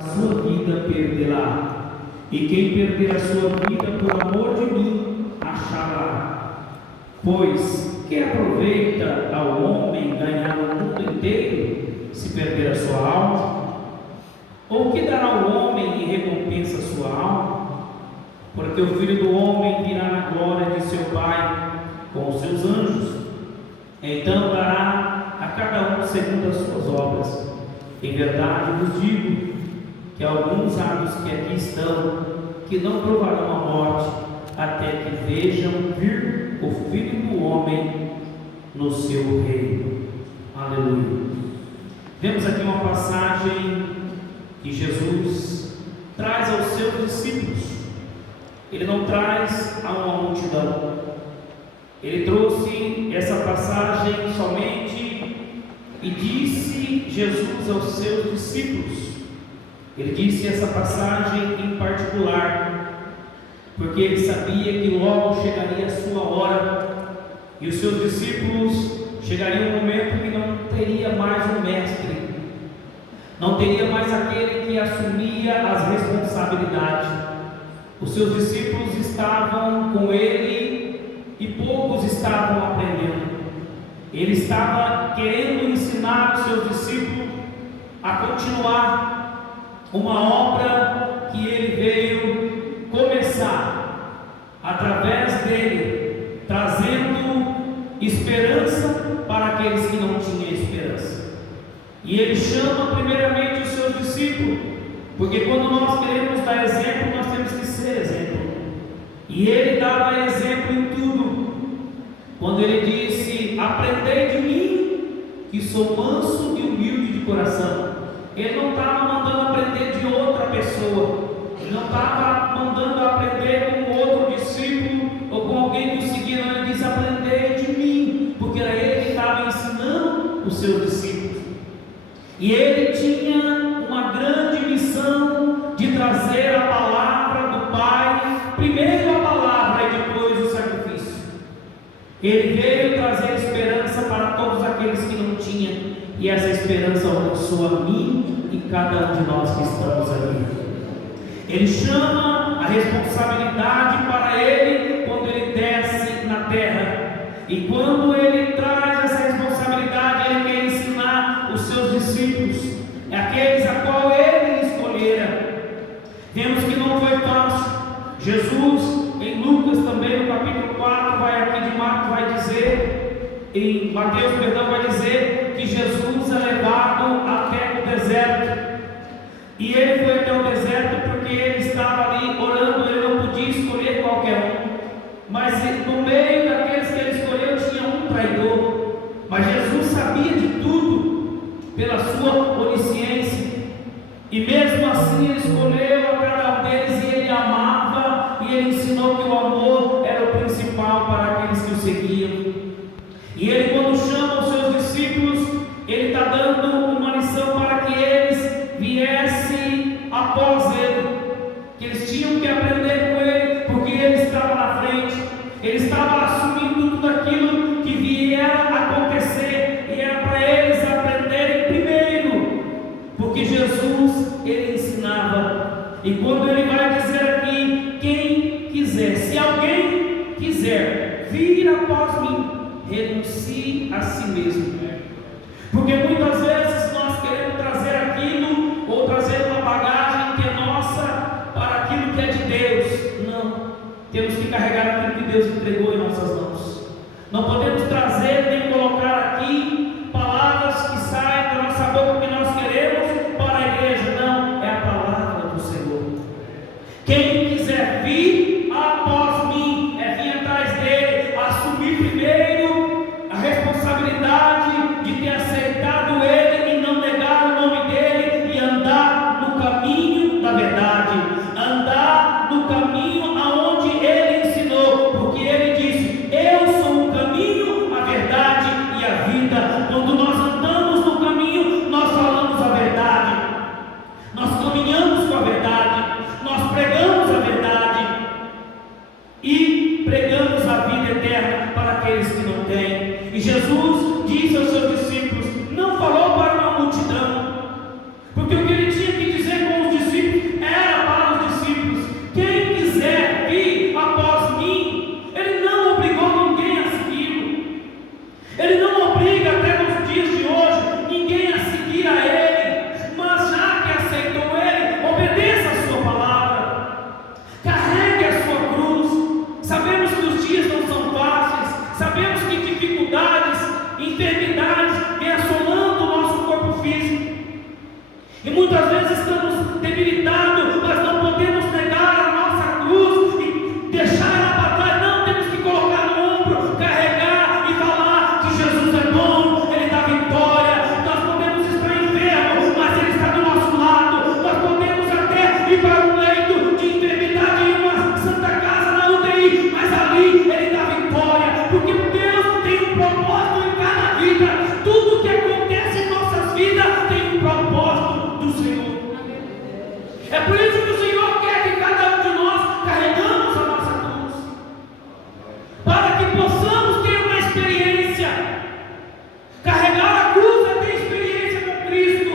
a sua vida perderá, e quem perder a sua vida por amor de mim, achará. Pois que aproveita ao homem ganhar o mundo inteiro, se perder a sua alma? Ou que dará ao homem em recompensa a sua alma? Porque o Filho do Homem virá na glória de seu Pai com os seus anjos, então dará a cada um segundo as suas obras. Em verdade vos digo que alguns há dos que aqui estão, que não provarão a morte, até que vejam vir o Filho do Homem no seu reino. Aleluia. Vemos aqui uma passagem que Jesus traz aos seus discípulos. Ele não traz a uma multidão. Ele trouxe essa passagem somente e disse Jesus aos seus discípulos. Ele disse essa passagem em particular, porque ele sabia que logo chegaria a sua hora e os seus discípulos chegariam um momento que não teria mais um mestre, não teria mais aquele que assumia as responsabilidades. Os seus discípulos estavam com ele e poucos estavam aprendendo. Ele estava querendo ensinar os seus discípulos a continuar uma obra que ele veio começar através dele, trazendo esperança para aqueles que não tinham esperança. E ele chama primeiramente os seus discípulos, porque quando nós queremos dar exemplo, nós temos que ser exemplo. E ele dava exemplo em tudo. Quando ele disse: aprendei de mim, que sou manso e humilde de coração. Ele não estava mandando aprender de outra pessoa. Ele não estava mandando aprender com outro discípulo ou com alguém que o seguia. Ele disse: aprendei de mim, porque era ele que estava ensinando os seus discípulos. E ele tinha uma grande missão de trazer a palavra do Pai, primeiro a palavra e depois o sacrifício. Ele veio trazer esperança para todos aqueles que não tinham, e essa esperança alcançou a mim e cada um de nós que estamos ali. Ele chama a responsabilidade para ele quando ele desce na terra, e quando ele traz essa responsabilidade, ele quer ensinar os seus discípulos, aqueles a qual ele escolhera. Vemos que não foi fácil. Jesus, em Lucas também, no capítulo 4, vai aqui de Marcos, vai dizer, em Mateus, perdão, vai dizer que Jesus é levado até o deserto. E ele foi até o deserto porque ele estava ali orando, ele não podia escolher qualquer um. Mas no meio daqueles que ele escolheu tinha um traidor. Mas Jesus sabia de tudo, pela sua onisciência. E mesmo assim ele escolheu a cada um deles e ele amava, e ele ensinou que o amor era o principal para aqueles que o seguiam. E ele, quando chama os seus discípulos, ele está dando uma lição para que eles viessem após ele, que eles tinham que aprender com ele, porque ele estava na frente, ele estava assumindo tudo aquilo que viera a acontecer, e era para eles aprenderem primeiro, porque Jesus, ele ensinava. E quando ele vai dizer aqui: quem quiser, se alguém quiser vir após mim, renuncie a si mesmo. Porque muitas vezes nós queremos trazer aquilo, ou trazer uma bagagem que é nossa para aquilo que é de Deus. Não, temos que carregar aquilo que Deus entregou em nossas mãos. Não podemos trazer nem colocar aqui palavras que saem da nossa boca que nós queremos para a igreja. Não, é a palavra do Senhor. Quem quiser vir após mim, é vir atrás dele, assumir primeiro a responsabilidade de ter aceitado ele e não negar o nome dele, e andar no caminho da verdade, andar no caminho aonde ele ensinou, porque ele disse: eu sou o caminho, a verdade e a vida. Quando nós andamos no caminho, nós falamos a verdade, nós caminhamos com a verdade, nós pregamos a verdade e pregamos a vida eterna para aqueles que não têm. E Jesus disse aos seus discípulos, não falou para uma multidão, porque o que ele tinha que dizer com os vezes estamos debilitados, mas não podemos negar a nossa cruz e deixar ela para trás. Não, temos que colocar no ombro, carregar e falar que Jesus é bom, Ele dá vitória. Nós podemos estar enfermos, mas Ele está do nosso lado. Nós podemos até ir para um leito de enfermidade em uma santa casa na UTI, mas ali Ele dá vitória, porque Deus tem um propósito em cada vida. Tudo que acontece em nossas vidas tem um propósito do Senhor. É por isso que o Senhor quer que cada um de nós carregamos a nossa cruz, para que possamos ter uma experiência. Carregar a cruz é ter experiência com Cristo,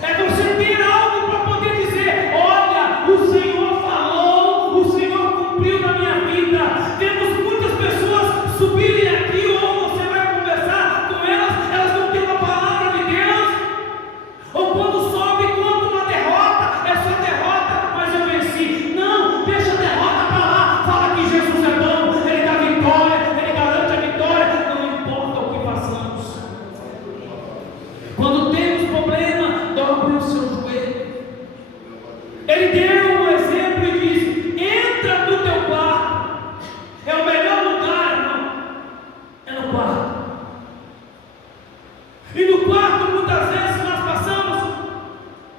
é você ter algo para poder dizer: olha, o Senhor falou, o Senhor cumpriu na minha vida. Temos muitas pessoas subirem aqui, ou você vai conversar com elas, elas não têm uma palavra de Deus, ou quando sobe, conta uma derrota, é só derrota, mas eu venci. Não, deixa a derrota para lá, fala que Jesus é bom, Ele dá vitória, Ele garante a vitória, não importa o que passamos. Quando temos problema, dobre o seu joelho. Ele deu um exemplo e disse: entra no teu quarto, é o melhor lugar, irmão, é no quarto. E no quarto, muitas vezes, nós passamos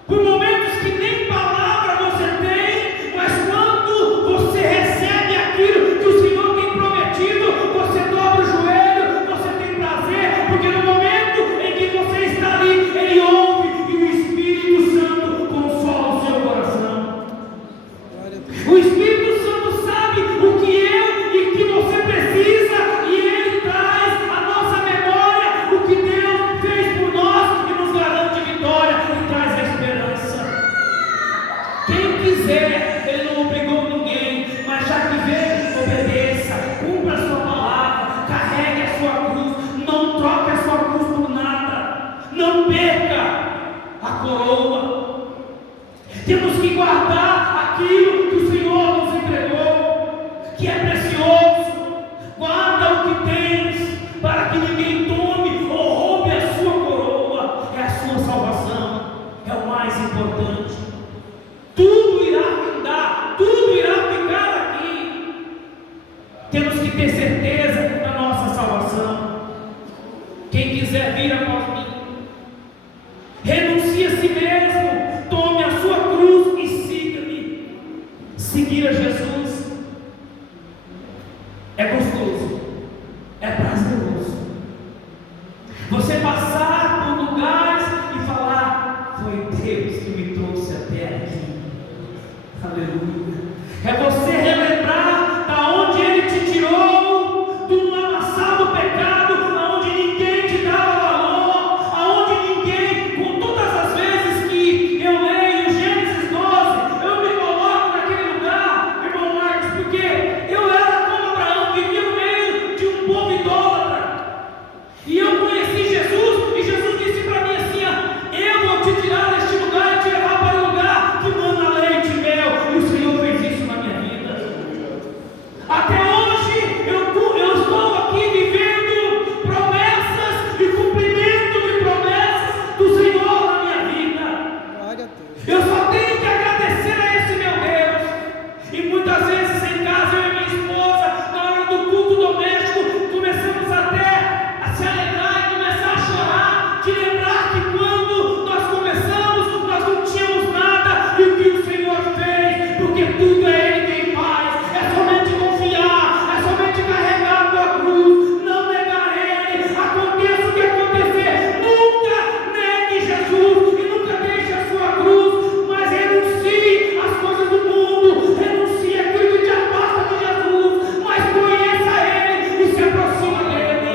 por momentos que nem palavra você tem, mas quando você recebe aquilo que o Senhor tem prometido, você dobra o joelho, você tem prazer, porque no momento em que você está ali, Ele ouve e o Espírito Santo consola o seu coração. O Espírito Santo sabe o que eu e que você precisa, e Ele traz à nossa memória o que Deus fez por nós e nos garante vitória e traz a esperança. Quem quiser, Ele não obrigou ninguém, mas já que veio, obedeça, cumpra a sua palavra, carregue a sua cruz, não troque a sua cruz por nada, não perca a coroa. Temos que guardar aquilo que o Senhor nos entregou, que é precioso. Guarda o que tens, para que ninguém tome ou roube a sua coroa. É a sua salvação, é o mais importante. Tudo irá findar, tudo irá ficar aqui. Temos que ter certeza da nossa salvação. Quem quiser vir após mim, renuncie a si mesmo, tome a sua cruz e siga-me. Seguir a Jesus é gostoso, é prazeroso. Você passar por lugares e falar: foi Deus que me trouxe até aqui. Aleluia. É você relembrar da onde Ele te tirou, do lamaçal do pecado, aonde ninguém te dava valor, aonde ninguém, com todas as vezes que eu leio Gênesis 12, eu me coloco naquele lugar, irmão Marcos, porque eu era como Abraão, vivia no meio de um povo idólatra, e eu conheci Jesus, e Jesus disse para mim assim: eu vou te tirar deste lugar e te levar para o lugar que manda leite e mel. E o Senhor fez isso na minha vida. Até hoje eu estou aqui vivendo promessas e cumprimento de promessas do Senhor na minha vida. Eu só tenho que agradecer a esse meu Deus. E muitas vezes em casa, eu e minha esposa, na hora do culto doméstico, começamos até a se alegrar e começar a chorar, de lembrar que quando nós começamos, nós não tínhamos nada, e o que o Senhor fez, porque tudo é Ele quem faz. É somente confiar, é somente carregar a tua cruz, não negar Ele, aconteça o que acontecer, nunca negue Jesus e nunca deixe a sua cruz, mas renuncie às coisas do mundo, renuncie aquilo que te afasta de Jesus, mas conheça Ele e se aproxima dEle,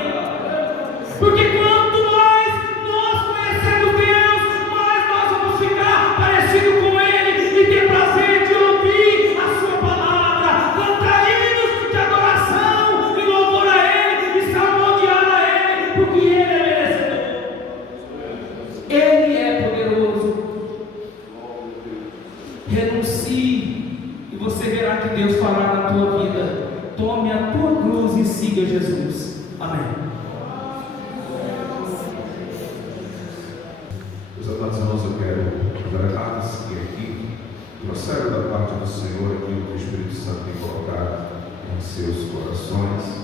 porque quanto mais nós conhecemos Deus, mais nós vamos ficar parecidos com Ele e ter prazer de ouvir a sua palavra, cantar hinos de adoração e louvor a Ele e salmodiar a Ele, porque Ele é merecedor, Ele é poderoso. Renuncie e você verá que Deus fará na tua vida. Tome a tua cruz e siga Jesus. Amém. Meus amados irmãos, eu quero agora recebe da parte do Senhor aquilo que o Espírito Santo tem colocado em seus corações.